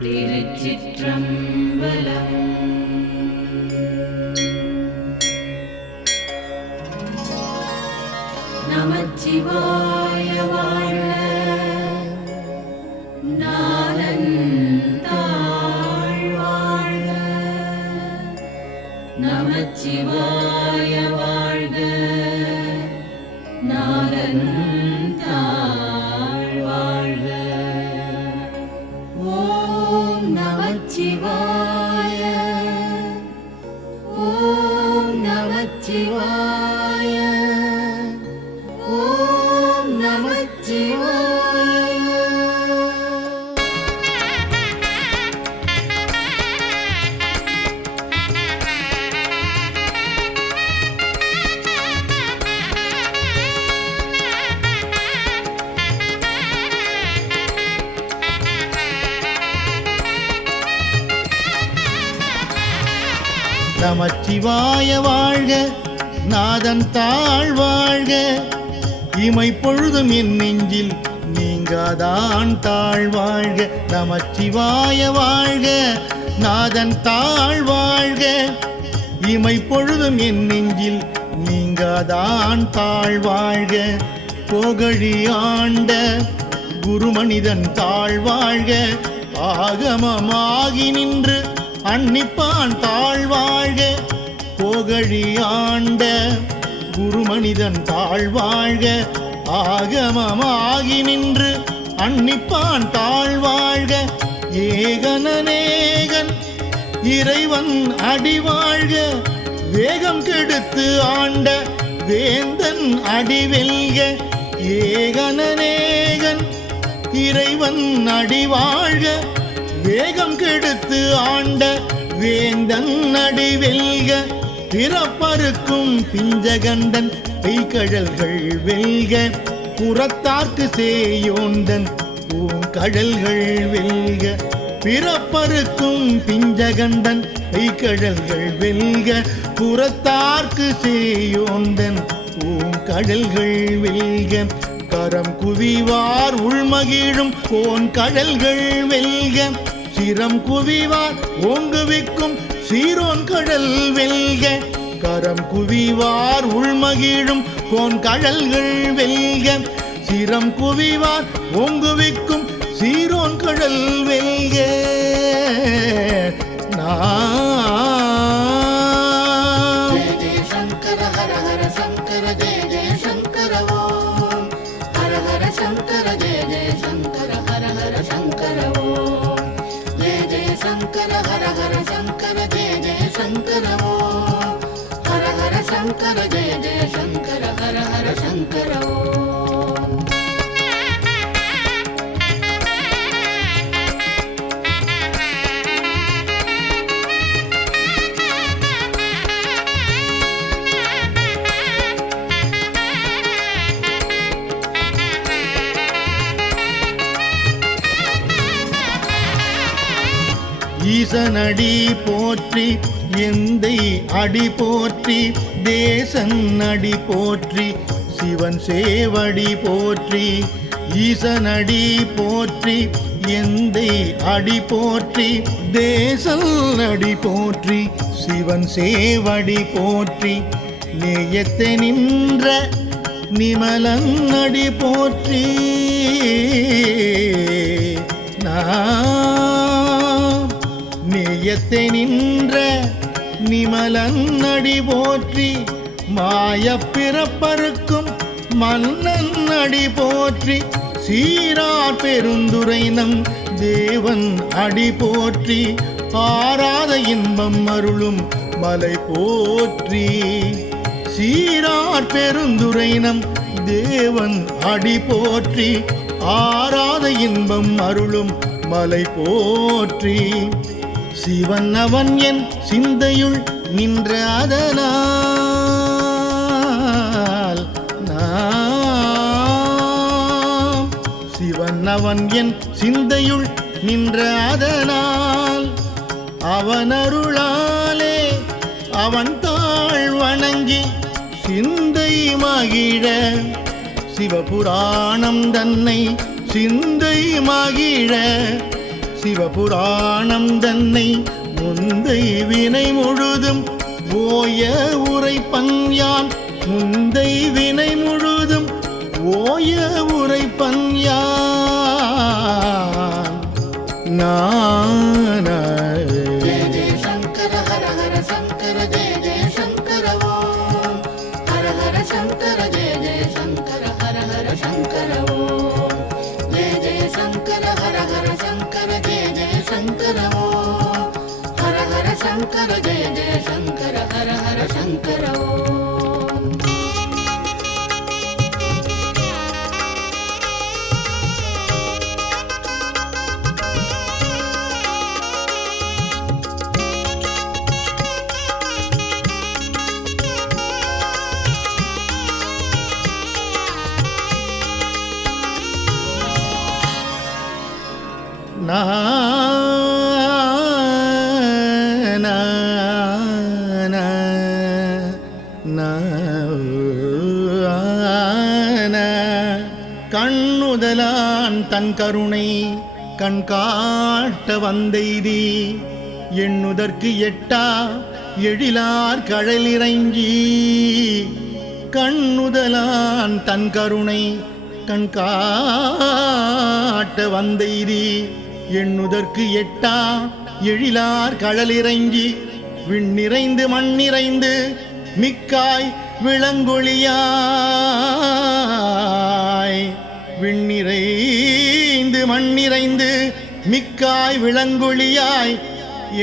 திருச்சிற்றம்பலம். நமச்சிவாய வாழ்க, நாதன் தாழ் வாழ்க. நமச்சிவாய வாழ்க, நாதன் தாழ் வாழ்க. ஓம் நமச்சிவாய, ஓம் நமச்சிவாய, ஓம் நமச்சிவாய. நமச்சிவாய வாழ்க, நாதன் தாழ் வாழ்க. இமை பொழுதும் என் நெஞ்சில் நீங்காதான் தாழ் வாழ்க. நமச்சிவாய வாழ்க, நாதன் தாழ் வாழ்க. இமை பொழுதும் என் நெஞ்சில் நீங்காதான் தாழ் வாழ்க. போகழி ஆண்ட குருமனிதன் தாழ் வாழ்க. ஆகமமாகி நின்று அன்னிப்பான் தாழ் வாழ்க. போகழி ஆண்ட குருமனிதன் தாழ் வாழ்க. ஆகமமாகி நின்று அன்னிப்பான் தாழ் வாழ்க. ஏகனநேகன் இறைவன் அடி வாழ்க. வேகம் கெடுத்து ஆண்ட வேந்தன் அடி வெல்க. ஏகனநேகன் இறைவன் அடி வாழ்க. வேகம் கெடுத்து ஆண்ட வேந்தன் அடி வெல்க. பிறப்பருக்கும் பிஞ்சகண்டன் பெய்கழல்கள் வெல்க. புறத்தார்க்கு சேயோந்தன் பூங்கழல்கள் வெல்க. பிறப்பருக்கும் பிஞ்சகண்டன் பெய்கழல்கள் வெல்க. புறத்தார்க்கு சேயோந்தன் பூங்கழல்கள் வெல்க. கரம் குவிவார் உள்மகிழும் கோன் கடல்கள் வெல்க. சிரம் குவிவார் ஓங்குவிக்கும் சீரோன் கடல் வெல்க. கரம் குவிவார் உள்மகிழும் கோன் கடல்கள் வெல்க. சிரம் குவிவார் ஓங்குவிக்கும் சீரோன் கடல் வெல்க. சங்கர ஹர ஹர சங்கர ஜெய ஜெய சங்கர. ஓம் ஹர ஹர சங்கர ஜெய ஜெய சங்கர. ஹர ஹர சங்கர. ஓம் ஜெய ஜெய சங்கர. ஹர ஹர சங்கர ஜெய ஜெய சங்கர. ஓம் ஹர ஹர சங்கர ஜெய ஜெய சங்கர. ஹர ஹர சங்கர. ஓம் ஈசனடி போற்றி, எந்தை அடி போற்றி, தேசன் அடி போற்றி, சிவன் சேவடி போற்றி. ஈசனடி போற்றி, எந்தை அடி போற்றி, தேசன் அடி போற்றி, சிவன் சேவடி போற்றி. நேயத்தை நின்ற நிமலன் அடி போற்றி. நேயத்தை நின்ற நிமலன் அடி போற்றி. மாய பிறப்பருக்கும் மன்னன் அடி போற்றி. சீரார் பெருந்துரை நம் தேவன் அடி போற்றி. ஆராத இன்பம் அருளும் மலை போற்றி. சீரார் பெருந்துரை நம் தேவன் அடி போற்றி. ஆராத இன்பம் அருளும் மலை போற்றி. சிவன் அவன் என் சிந்தையுள் நின்ற அதனால் சிவன் அவன் என் சிந்தையுள் நின்ற அதனால் அவன் அருளாலே அவன் தாழ் வணங்கி சிந்தை மகிழ சிவபுராணம் தன்னை சிந்தை மகிழ சிவபுராணம் தன்னை முந்தை வினை முழுதும் ஓய உரைப்பன் யான் முந்தை வினை முழுதும் ஓய உரைப்பன் யான் நான் ஜெய ஜெய சங்கர ஹர ஹர சங்கர ஜெய ஜெய சங்கர ஓம் ஹர ஹர சங்கர ஜெய ஜெய சங்கர ஹர ஹர சங்கர ஓம் ஜெய ஜெய சங்கர ஹர ஹர சங்கர ஜெய ஜெய சங்கர ஓம் ஹர ஹர சங்கர ஜெய ஜெய சங்கர ஹர ஹர சங்கர ஓம் na na na na na கண்ணுதலான் தன் கருணை கண் காட்ட வந்தெய்தி எண்ணுதற்கு எட்டா எழிலார் கழலிறங்கி கண்ணுதலான் தன் கருணை கண் காட்ட வந்தெய்தி எண்ணுதற்கு எட்டா எழிலார் கழலிறங்கி விண்ணிறைந்து மண்ணிறைந்து மிக்காய் விளங்கொழியாய் விண்ணிறைந்து மண்ணிறைந்து மிக்காய் விளங்கொழியாய்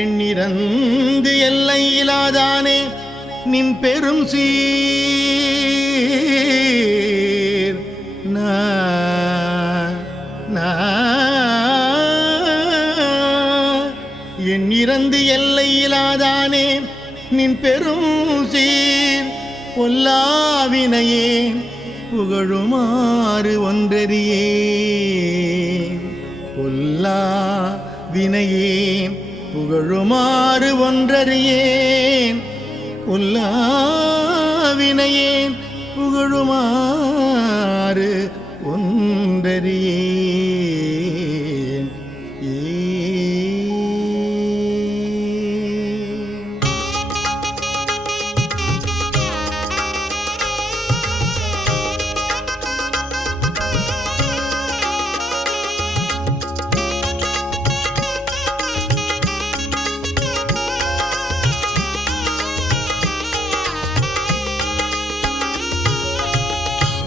எண்ணிறந்து எல்லை இலாதானே நின் பெரும் சீர் என் இறந்து எல்லை இலாதானே நின் பெரும் சீர் பொல்லாவினையே புகழுமாறு ஒன்றறியே பொல்லா வினையேன் புகழுமாறு ஒன்றறியேன் பொல்லா வினையேன் புகழுமாறு ஒன்றறியேன்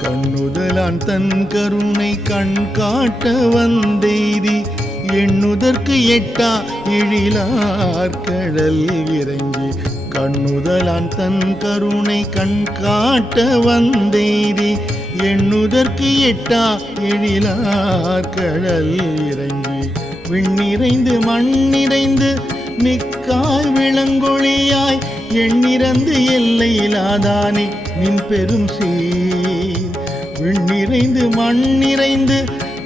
கண்ணுதலான் தன் கருணை கண் காட்ட வந்தெய்தி எண்ணுதற்கு எட்டா எழிலார் கடல் இறங்கி கண்ணுதலான் தன் கருணை கண் காட்ட வந்தெய்தி எண்ணுதற்கு எட்டா எழிலார் கடல் இறங்கி விண்ணிறைந்து மண்ணிறைந்து மிக்காய் விளங்கொழியாய் எண்ணிறந்து எல்லையிலாதானே நின் பெரும் சீர் விண்ணிறைந்து மண்ணிறைந்து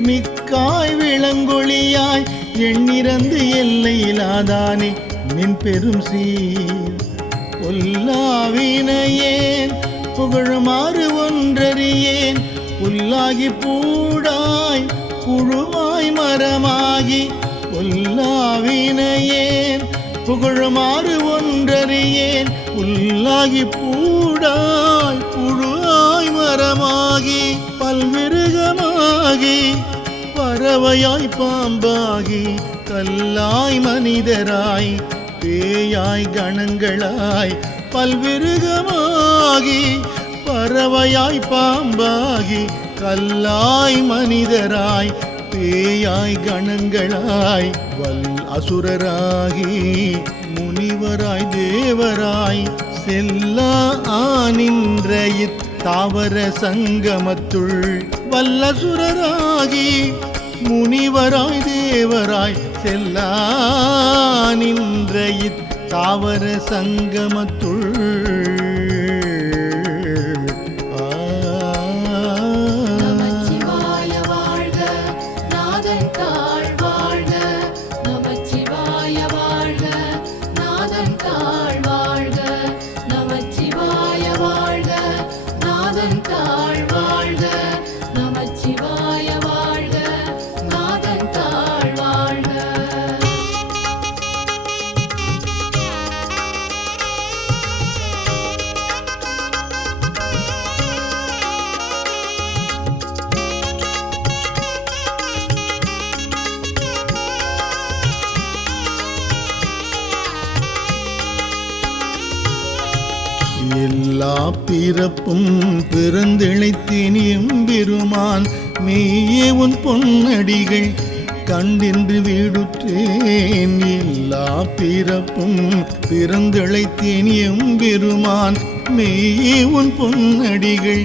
மிக்காய் விளங்கொழியாய் எண்ணிறந்து எல்லையிலாதானே நின் பெரும் சீர் பொல்லாவினையேன் புகழுமாறு ஒன்றறியேன் புல்லாகி பூடாய் புழுவாய் மரமாகி பொல்லாவினையேன் புகழுமாறு ஒன்றறியேன் புல்லாகி பூடாய் புழுவாய் மரமாகி பல்விருகமாகி பறவையாய் பாம்பாகி கல்லாய் மனிதராய் பேயாய் கணங்களாய் பல்விருகமாகி பறவையாய் பாம்பாகி கல்லாய் மனிதராய் பேயாய் கணங்களாய் வல் அசுரராகி முனிவராய் தேவராய் செல்லா ஆனின்ற இத்தாவர சங்கமத்துள் வல்லசுரராகி முனிவராய் தேவராய் செல்லா நின்ற இத்தாவர சங்கமத்துள் எல்லா பிறப்பும் பிறந்திழைத்தேன் எம்பெருமான் மெய்யே உன் பொன்னடிகள் கண்டின்று வீடுற்றேன். எல்லா பிறப்பும் பிறந்திழைத்தேன் எம்பெருமான் மெய்யே உன் பொன்னடிகள்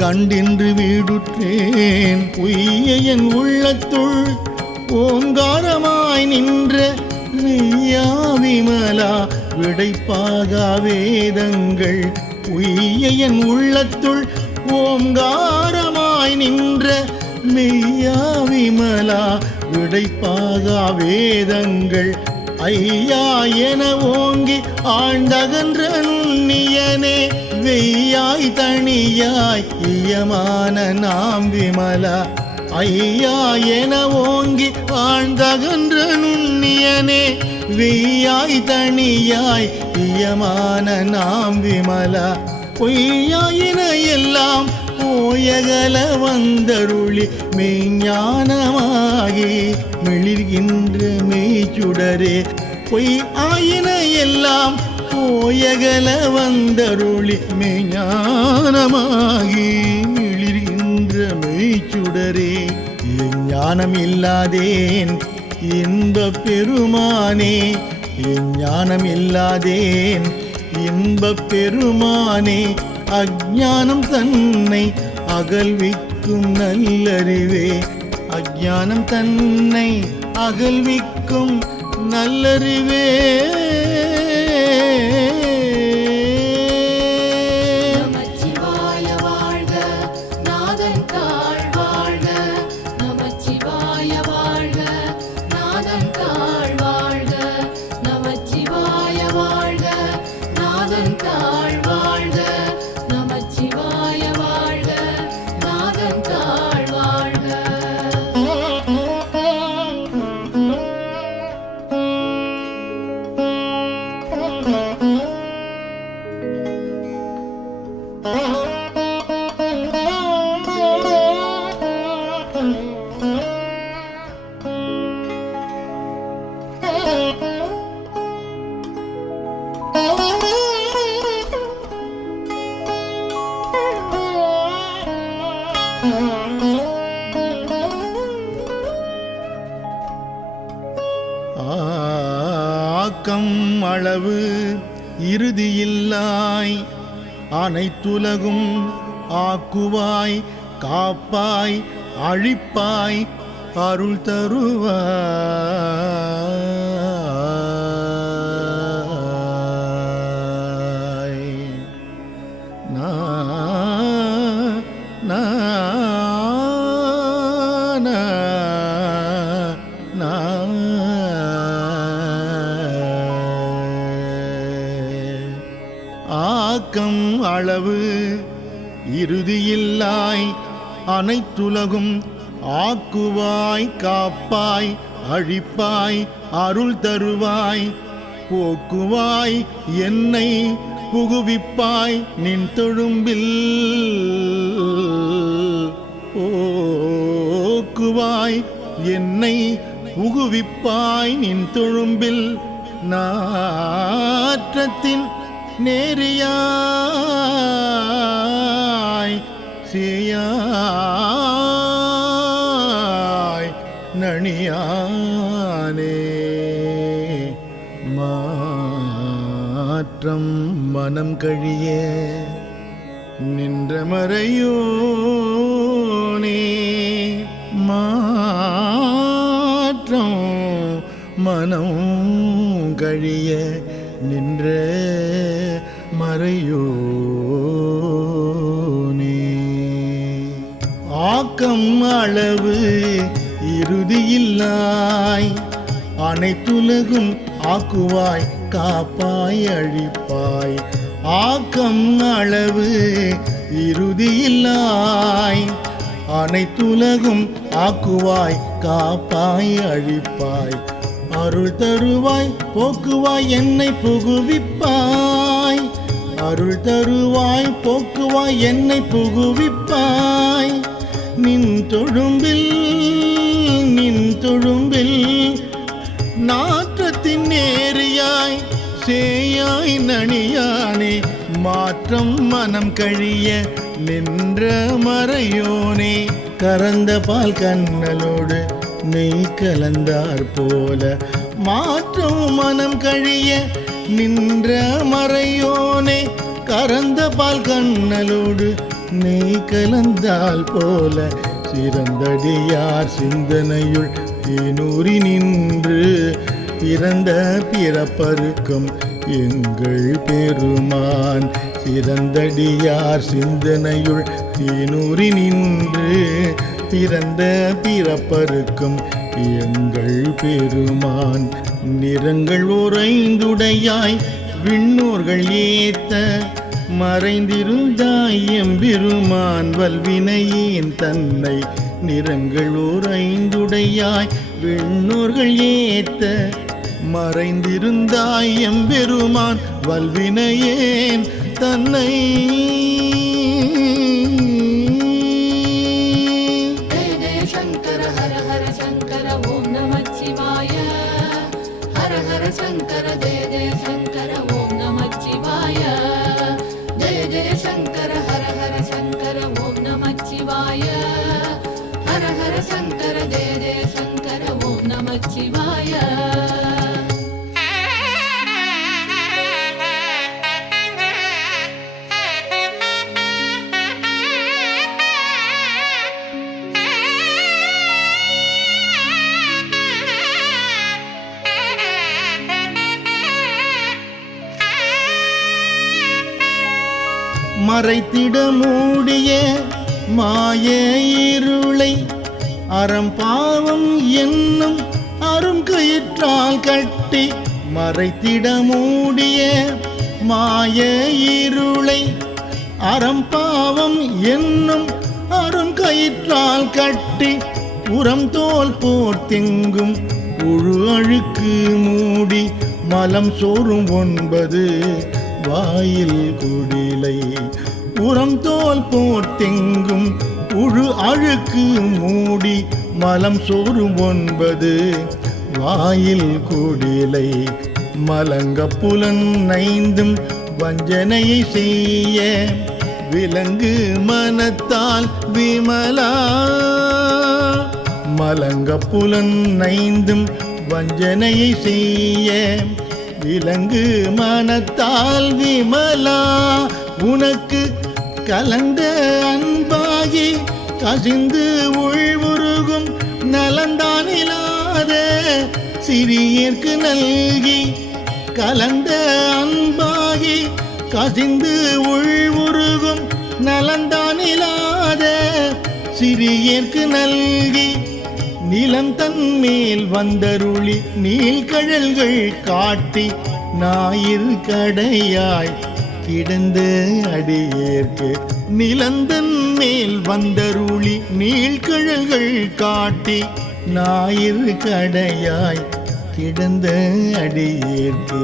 கண்டின்று வீடுற்றேன். உய்ய என் உள்ளத்துள் ஓங்காரமாய் நின்ற மெய்யா விமலா விடைப்பாகா வேதங்கள். உய்ய என் உள்ளத்துள் ஓங்காரமாய் நின்ற மெய்யா விமலா விடைப்பாகா வேதங்கள். ஐயா என ஓங்கி ஆழ்ந்தகன்ற நுண்ணியனே வெய்யாய் தனியாய் இயமான நாம் விமலா. ஐயா என ஓங்கி ஆழ்ந்தகன்ற நுண்ணியனே வெய்யாய் தனியாய் இயமான நாம் விமலா. பொய்யாயின எல்லாம் போயகல வந்தருளி மெய்ஞானமாகி மிளிர்கின்ற மெய்ச்சுடரே. பொய் ஆயின எல்லாம் போயகல வந்தருளி மெய்ஞானமாகி மிளிர்கின்ற மெய்ச்சுடரே. ஞானம் இல்லாதேன் இன்ப பெருமானே, ஞானம் இல்லாதேன் இன்ப பெருமானே. அஞ்ஞானம் தன்னை அகல்விக்கும் நல்லறிவே, அஞ்ஞானம் தன்னை அகல்விக்கும் நல்லறிவே. நமச்சிவாய வாழ்க நாதன் தாழ் வாழ்க. நமச்சிவாய வாழ்க நாதன் தாழ் வாழ்க. நமச்சிவாய வாழ்க நாதன் தாழ் வாழ்க. நமச்சிவாய வாழ்க நாதன் தாழ் வாழ்க. ஆக்கம் அளவு இறுதியில்லாய் அனைத்துலகும் ஆக்குவாய் காப்பாய் அழிப்பாய் அருள் தருவாய். நா நா நா நா ஆக்கம் அளவு இறுதியில்லாய் அனைத்துலகும் ஆக்குவாய் காப்பாய் அழிப்பாய் அருள் தருவாய். போக்குவாய் என்னை புகுவிப்பாய் நின் தொழும்பில். போக்குவாய் என்னை புகுவிப்பாய் நின் தொழும்பில். நாற்றத்தின் நேரியாய் சேயாய் நணியானே. மாற்றம் மனம் கழிய நின்ற மறையோனே. மாற்றம் மனம் கழிய நின்ற மறையோனே. ஆக்கம் அளவு இறுதியில்லாய் அனைத்துலகும் ஆக்குவாய் காப்பாய் அழிப்பாய். ஆக்கம் அளவு இறுதியில்லாய் அனைத்துலகும் ஆக்குவாய் காப்பாய் அழிப்பாய் அருள் தருவாய். போக்குவாய் என்னை புகுவிப்பாய். அருள் தருவாய் போக்குவாய் என்னை புகுவிப்பாய். நின் தொழும்பில் நின் தொழும்பில். நாற்றத்தின் நேரியாய் சேயாய் நணியானே. மாற்றம் மனம் கழிய நின்ற மறையோனே கறந்த பால் கண்ணலோடு நெய் கலந்தார் போல மாற்றம் மனம் கழிய நின்ற மறையோனே கறந்த பால் கண்ணலோடு நெய் கலந்தால் போல சிறந்தடியார் சிந்தனையுள் தேனூரி நின்று பிறந்த பிறப்பருக்கும் எங்கள் பெருமான் சிறந்தடியார் சிந்தனையுள் தேனூரி நின்று பிறந்த பிறப்பருக்கும் எங்கள் பெருமான் நிறங்கள் உறைந்துடையாய் விண்ணோர்கள் ஏத்த மறைந்திருந்தாய் எம்பெருமான் வல்வினையின் தன்னை நிறங்கள் உறைந்துடையாய் விண்ணோர்கள் ஏத்த மறைந்திருந்தாய் எம்பெருமான் வல்வினையேன் தன்னை சங்கர ஹர ஹர சங்கர ஓம் நம சிவாய ஹர ஹர சங்கர ஜெய ஜெய சங்கர ஓம் நம சிவாய ஜெய ஜெய சங்கர ஹர ஹர சங்கர ஓம் நம சிவாய ஹர ஹர சங்கர ஜெய ஜெய சங்கர ஓம் நம சிவாய மறைத்திட மூடிய மாய இருளை அறம்பாவம் என்னும் அரும் கயிற்றால் கட்டி மறைத்திட மூடிய மாய இருளை அறம்பாவம் என்னும் அரும் கயிற்றால் கட்டி உரம் தோல் போர்த்தெங்கும் உழு அழுக்கு மூடி மலம் சோறும் 9 வாயில் குடிலை உரம் தோல் போர்த்தெங்கும் உழு அழுக்கு மூடி மலம் சோறும் 9 வாயில் குடிலை மலங்க புலன் 5 வஞ்சனையை செய்ய விலங்கு மனத்தால் விமலா மலங்க புலன் 5 வஞ்சனையை செய்ய விலங்கு மனத்தால் விமலா உனக்கு கலந்த அன்பாகி கசிந்து உள்வுருகும் நலந்தானிலாத சிறியர்க்கு நல்கி கலந்த அன்பாகி கசிந்து உள்வுருகும் நலந்தானிலாத சிறியர்க்கு நல்கி நிலம் தன்மேல் வந்தருளி நீள்கழல்கள் காட்டி ஞாயிறு கடையாய் கிடந்த அடியேற்கு நிலந்தன் மேல் வந்தருளி நீள்கழல்கள் காட்டி ஞாயிறு கடையாய் கிடந்த அடியேற்கு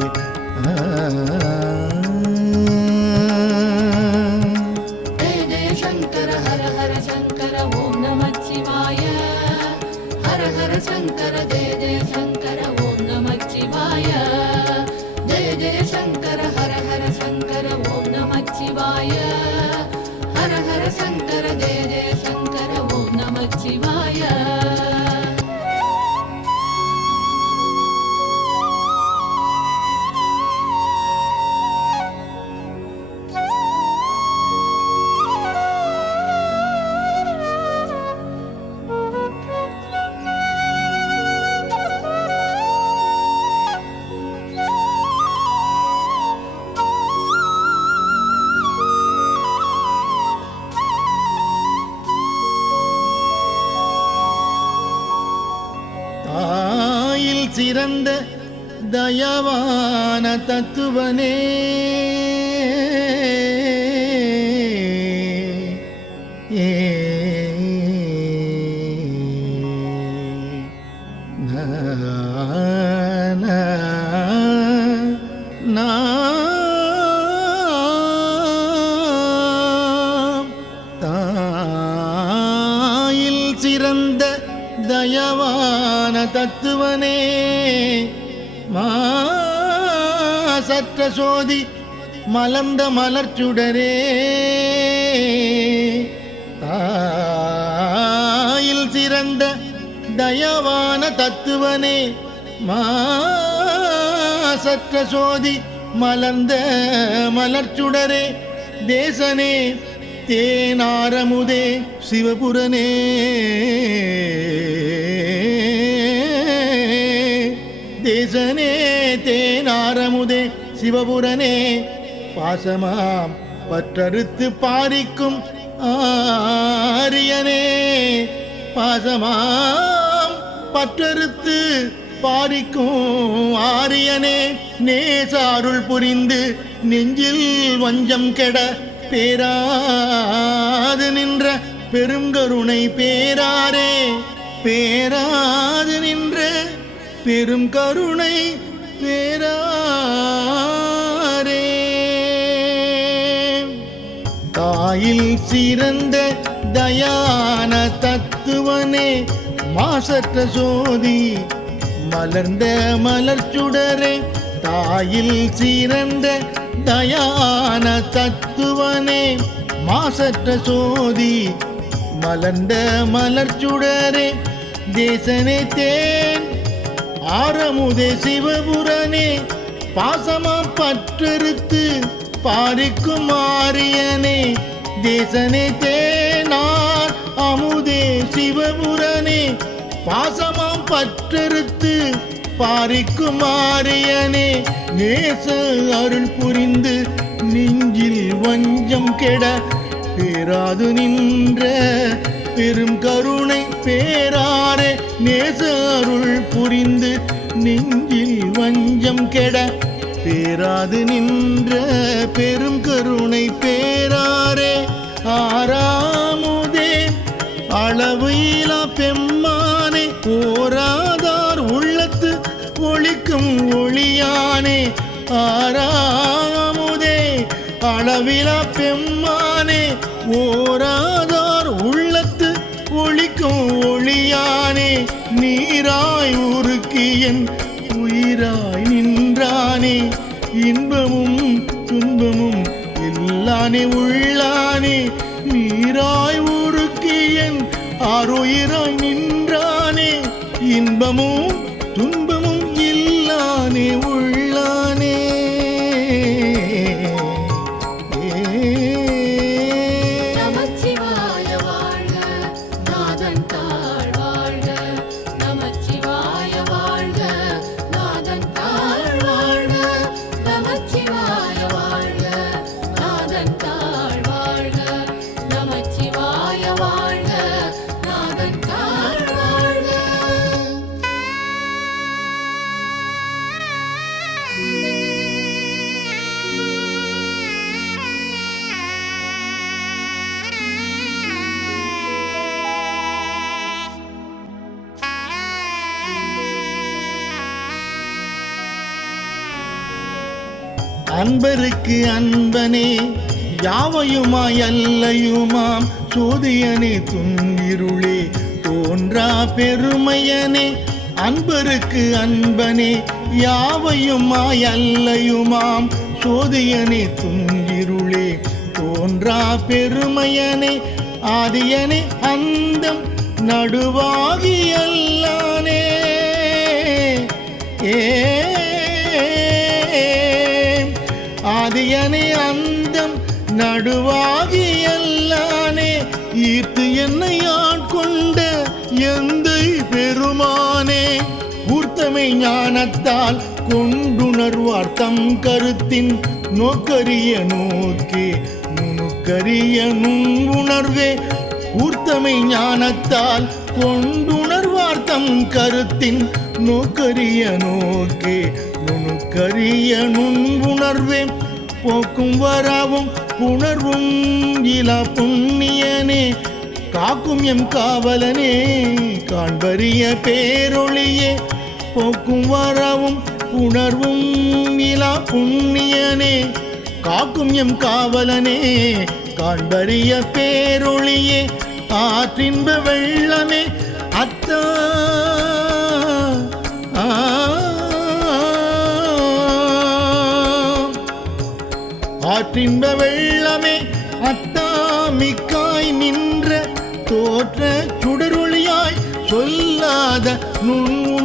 சங்கர ஹர ஹர சங்கர ஓம் நம சிவாய ஹர ஹர சங்கர ஜெய ஜெய சங்கர ஓம் நம சிவாய ஜெய ஜெய சங்கர ஹர ஹர சங்கர ஓம் நம சிவாய ஹர ஹர சங்கர ஜெய ஜெய சங்கர ஓம் நம சிவாய சிறந்த தயவான தத்துவனே தாயில் சிறந்த தயவான தத்துவனே மாசற்ற சோதி மலர்ந்த மலர்ச்சுடரே தாயில் சிறந்த தயவான தத்துவனே மாசற்ற சோதி மலர்ந்த மலர்ச்சுடரே தேசனே தேனாரமுதே சிவபுரனே தேசனே தேனாரமுதே சிவபுரனே பாசமாம் பற்றறுத்து பாரிக்கும் ஆரியனே பாசமாம் பற்றறுத்து பாரிக்கும் ஆரியனே நேசாருள் புரிந்து நெஞ்சில் வஞ்சம் கெட பேராது நின்ற பெருங்கருணை பேராரே பேராது நின்ற பெரும் கருணை பேராரே தாயில் சிறந்த தயான தத்துவனே மாசற்ற சோதி மலர்ந்த மலர்ச்சுடரே தாயில் சிறந்த தயான தத்துவனே மாசற்ற சோதி மலர்ந்த மலர்ச்சுடரே தேசனே தேன் ஆரமுதே சிவபுரனே பாசமா பற்றறுத்து பாரிக்கும் ஆரியனே தேசனே தேனார் அமுதே சிவபுரனே பாசமாம் பற்றறுத்து பாரிக்கும் ஆரியனே நேச அருள் புரிந்து நெஞ்சில் வஞ்சம் கெட பேராது நின்ற பெரும் கருணை பேராரே நேச அருள் புரிந்து நெஞ்சில் வஞ்சம் கெட பேராது நின்ற பெரும் கருணை பேராரே ஆறாமுதே அளவு இலா பெம்மானே ஓராதார் உள்ளத்து ஒளிக்கும் ஒளியானே ஆறாமுதே அளவிலா பெம்மானே ஓராதார் உள்ளத்து ஒளிக்கும் ஒளியானே நீராய் உருக்கியன் உயிராய் நின்றானே இன்பமும் துன்பமும் எல்லானே உள்ளானே நீராய் உருக்கியன் ஆறுயிராய் நின்றானே இன்பமும் துன்பமும் இல்லானே உள்ளானே நமச்சிவாய வாழ்க நாதன் தாழ் வாழ்க நமச்சிவாய வாழ்க நாதன் தாழ் வாழ்க நமச்சிவாய வாழ்க நாதன் தாழ் வாழ்க நமச்சிவாய வாழ்க நாதன் தாழ் வாழ்க அன்பருக்கு அன்பனே யாவையுமாய் அல்லையுமாம் சோதியனே துன்னிருளே தோன்றா பெருமையனே அன்பருக்கு அன்பனே யாவையுமாய் அல்லையுமாம் சோதியனே துன்னிருளே தோன்றா பெருமையனே ஆதியனே அந்தம் நடுவாகி அல்லானே ஆதியனே அந்தம் நடுவாகி அல்லானே ஈர்த்து என்னை ஆட்கொண்ட எந்தை பெருமானே ஊர்த்தமை ஞானத்தால் கொண்டுணர்வார் தம் கருத்தின் நோக்கரிய நோக்கே நுணுக்கரிய நுண்ணுணர்வே ஊர்த்தமை ஞானத்தால் கொண்டுணர்வார் தம் கருத்தின் நோக்கரிய நோக்கே நுணுக்கரிய நுண்ணுணர்வே போக்கும் வரவும் புணர்வும் இலா புண்ணியனே காக்கும் எம் காவலனே காண்பரிய பேரொளியே போக்கும் வரவும் புணர்வும் இலா புண்ணியனே காக்கும் எம் காவலனே காண்பரிய பேரொளியே ஆற்றின்ப வெள்ளமே அத்தா ஆற்றின்ப வெள்ளமே அத்தாமிக்காய் நின்ற தோற்ற சுடரொளியாய் சொல்லாத நுண்ணுணர்வாய்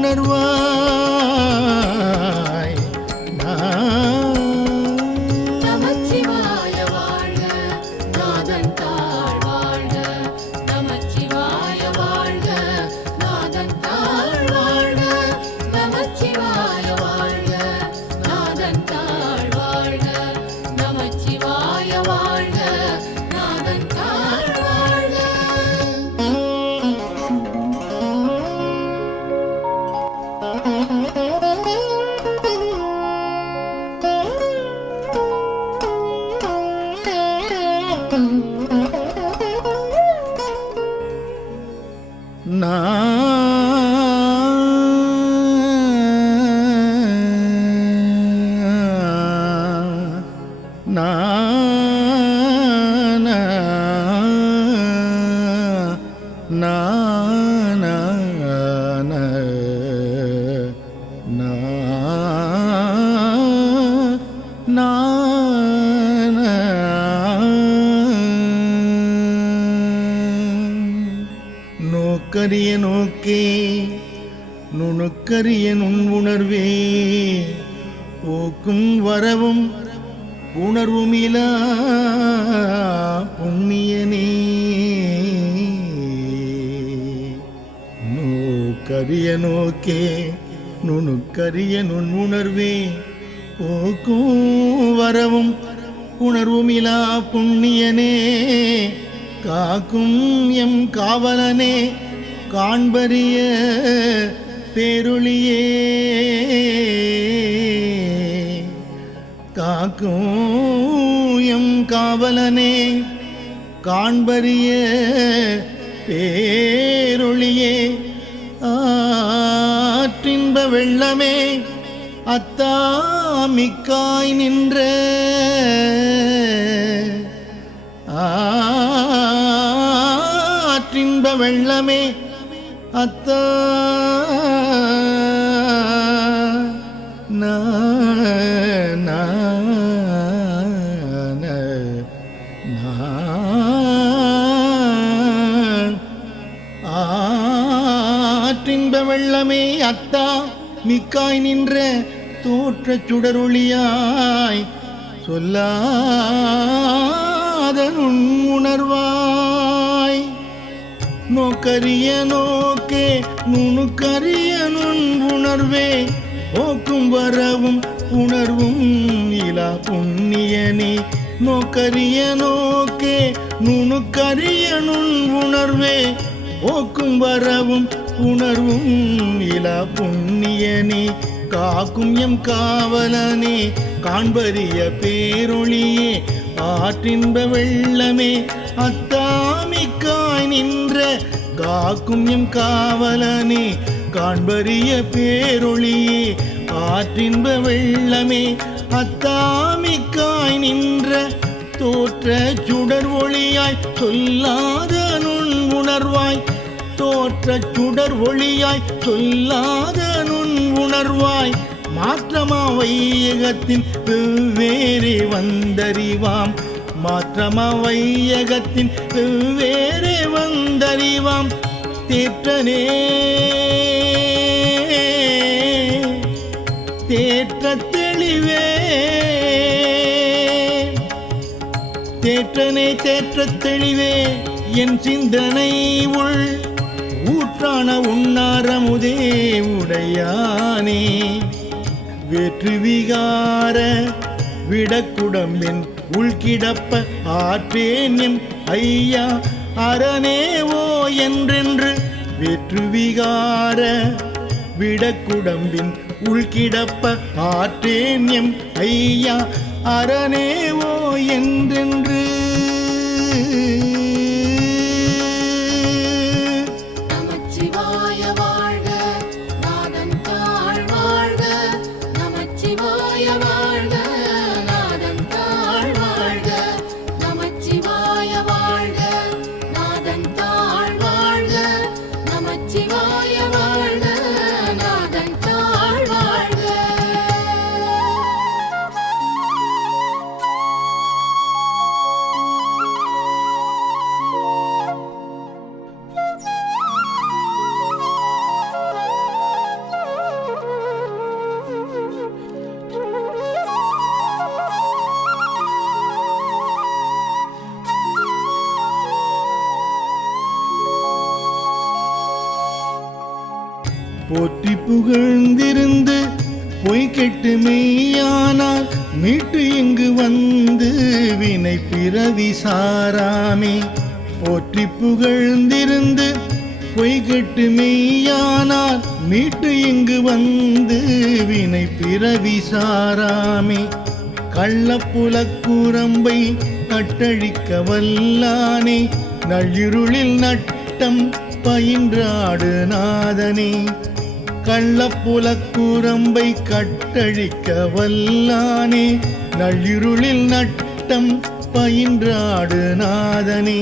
நமச்சிவாய வாழ்க நாதன் தாழ் வாழ்க நமச்சிவாய வாழ்க நாதன் தாழ் வாழ்க நமச்சிவாய வாழ்க நாதன் தாழ் வாழ்க நமச்சிவாய வாழ்க நாதன் தாழ் வாழ்க நோக்கரிய நோக்கே நுணுக்கரிய நுண்ணுணர்வே போக்கும் வரவும் உணர்வுமிலா புண்ணியனே நோக்கரிய நோக்கே நுணுக்கரிய நுண்ணுணர்வே போக்கும் வரவும் உணர்வுமிலா புண்ணியனே காக்கும் எம் காவலனே காண்பரிய பேருளியே காக்கும் எம் காவலனே காண்பரிய பேருளியே ஆற்றின்ப வெள்ளமே அத்தாமிக்காய் நின்ற ஆற்றின்ப வெள்ளமே அத்தா ஆற்றின்ப வெள்ளமே அத்தா மிக்காய் நின்ற தோற்ற சுடரொளியாய் சொல்லாத நுண்ணுணர்வாய் நோக்கரிய நோக்கே நுணுக்கரிய நுண்ணுணர்வே போக்கும் வரவும் உணர்வும் இலா புண்ணியனே நோக்கரிய நோக்கே நுணுக்கரிய நுண்ணுணர்வே போக்கும் வரவும் உணர்வும் இலா புண்ணியனே காக்கும் எம் காவலனே காண்பரிய பேரொளியே ஆற்றின்ப வெள்ளமே அத்தாமிக்காய் நின்ற காக்கும் எம் காவலனே காண்பரிய பேரொளியே ஆற்றின்ப வெள்ளமே அத்தாமிக்காய் நின்ற தோற்ற சுடர் ஒளியாய் சொல்லாத நுண்ணுணர்வாய் தோற்ற சுடர் ஒளியாய் சொல்லாத நுண்ணுணர்வாய் மாற்றமா வையகத்தின் வெவ்வேறு வந்தறிவாம் மாற்றமா வையகத்தின் வெவ்வேறு வந்தறிவாம் தேற்றனே தேற்ற தெளிவே தேற்றனே தேற்ற தெளிவே என் சிந்தனை உள் ஊற்றான உண்ணாரமுதே உடையானே வேற்று விகார விடக்குடம்பின் உள்கிடப்ப ஆற்றேன் எம் ஐயா அரணேவோ என்றென்று வேற்று விகார விடக்குடம்பின் உள்கிடப்ப ஆற்றேன் எம் ஐயா அரணேவோ என்றென்று நமச்சிவாய வாழ்க நாதன் தாழ் வாழ்க நமச்சிவாய வாழ்க நாதன் தாழ் வாழ்க நமச்சிவாய வாழ்க நாதன் தாழ் வாழ்க நமச்சிவாய வாழ்க நாதன் தாழ் வாழ்க புகழ்ந்திருந்து பொய் கெட்டு மெய்யானால் மீட்டு இங்கு வந்து வினை பிறவி சாராமே. போற்றி புகழ்ந்திருந்து பொய் கெட்டு மெய்யானால் மீட்டு இங்கு வந்து வினை பிறவி சாராமே. கள்ளப்புலக்குரம்பை கட்டழிக்க வல்லானே, நள்ளிருளில் நட்டம் பயின்றாடு நாதனே. கள்ளப்புலக்குரம்பை கட்டழிக்க வல்லானே, நள்ளிருளில் நட்டம் பயின்றாடு நாதனே.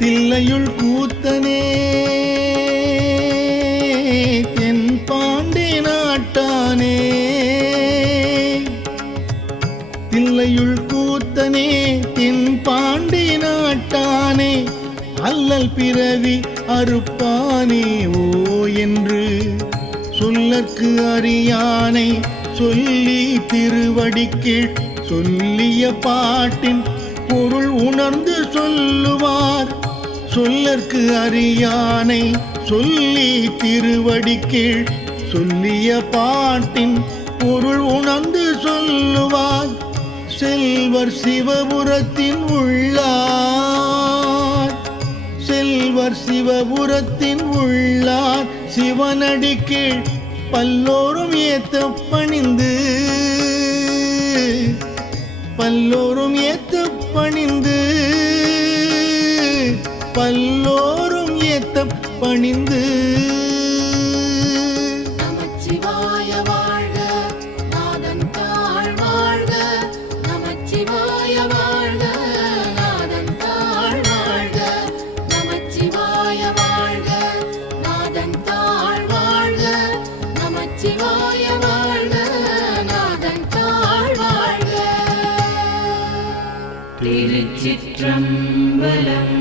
தில்லையுள் கூத்தனே தென் பாண்டி நாட்டானே, தில்லையுள் கூத்தனே தென் பாண்டி நாட்டானே. அல்லல் பிறவி அறுப்பானே ஓ என்று சொல்லற்கு அறியானை சொல்லி திருவடிக்கீழ் சொல்லிய பாட்டின் பொருள் உணர்ந்து சொல்லுவார். சொல்லற்கு அறியானை சொல்லி திருவடிக்கீழ் சொல்லிய பாட்டின் பொருள் உணர்ந்து சொல்லுவார். செல்வர் சிவபுரத்தின் உள்ளார், செல்வர் சிவபுரத்தின் உள்ளார். சிவனடிக்கீழ் பல்லோரும் ஏத்த பணிந்து, பல்லோரும் ஏத்த பணிந்து, பல்லோரும் ஏத்த பணிந்து. நமச்சிவாய வாழ்க, நாதன் தாழ் வாழ்க. நமச்சிவாய வாழ்க, நாதன் தாழ் வாழ்க. நமச்சிவாய வாழ்க, நாதன் தாழ் வாழ்க. நமச்சிவாய வாழ்க, நாதன் தாழ் வாழ்க. திருச்சிற்றம்பலம்.